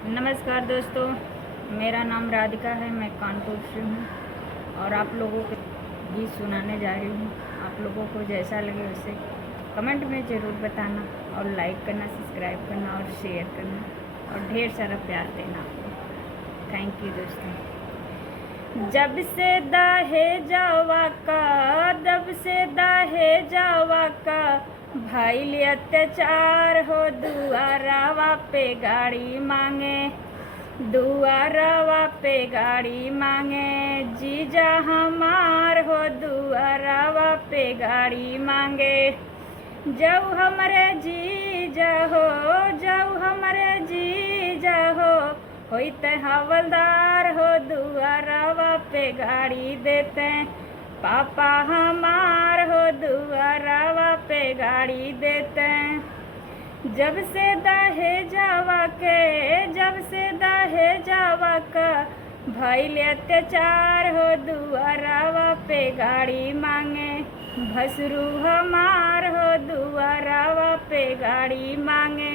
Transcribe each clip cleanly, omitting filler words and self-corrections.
नमस्कार दोस्तों, मेरा नाम राधिका है। मैं कानपुर से हूँ और आप लोगों को गीत सुनाने जा रही हूँ। आप लोगों को जैसा लगे उसे कमेंट में ज़रूर बताना और लाइक करना, सब्सक्राइब करना और शेयर करना और ढेर सारा प्यार देना आपको। थैंक यू दोस्तों। जब से दहेजवा का, जब से दहेजवा का भइल अत्याचार हो, दुआरवा पे गाड़ी मांगे, दुआरवा पे गाड़ी मांगे। जीजा हमार हो, दुआरवा पे गाड़ी मांगे। जब हमरे जीजा हो, जब हमरे जीजा हो, होइते हवलदार हो, दुआरवा पे गाड़ी देते। पापा हमार हो, दुआरवा पे गाड़ी देते। जब से दहेजवा के, जब से दहेजवा का भइल अत्याचार हो, दुआरवा पे गाड़ी मांगे। भसरू हमार हो, दुआरवा पे गाड़ी मांगे।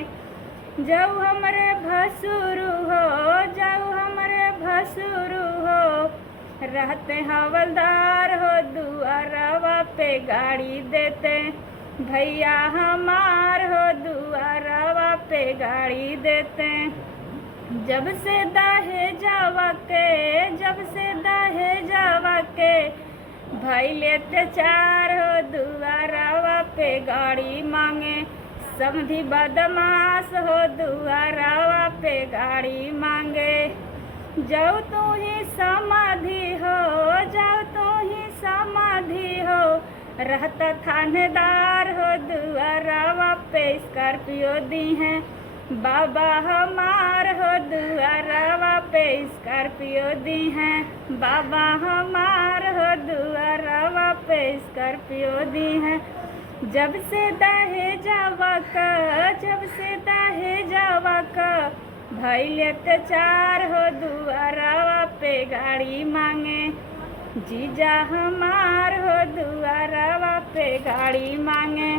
जब हमरे भसुरु हो, जब हमरे भसुरु हो, रहते हवलदार हो, दुआरवा पे गाड़ी देते। भैया हमार हो, दुआरवा पे गाड़ी देते। जब से दहेजवा के, जब से दहेजवा के भइल अत्याचार हो, दुआरवा पे गाड़ी मांगे। समधी बदमाश हो, दुआरवा पे गाड़ी मांगे। जाओ तू ही समाधि हो, जाओ तू ही समाधि हो, रहता थानेदार हो, दुआरवा पे स्कॉर्पियो दी हैं। बाबा हमार हो, दुआरवा पे स्कॉर्पियो दी हैं। बाबा हमार हो, दुआरवा पे स्कॉर्पियो दी हैं। जब से दहेजवा का, जब से दहेजवा का भइल अत्याचार हो, दुआरवा पे गाड़ी मांगे। जीजा हमार हो, दुआरवा पे गाड़ी मांगे।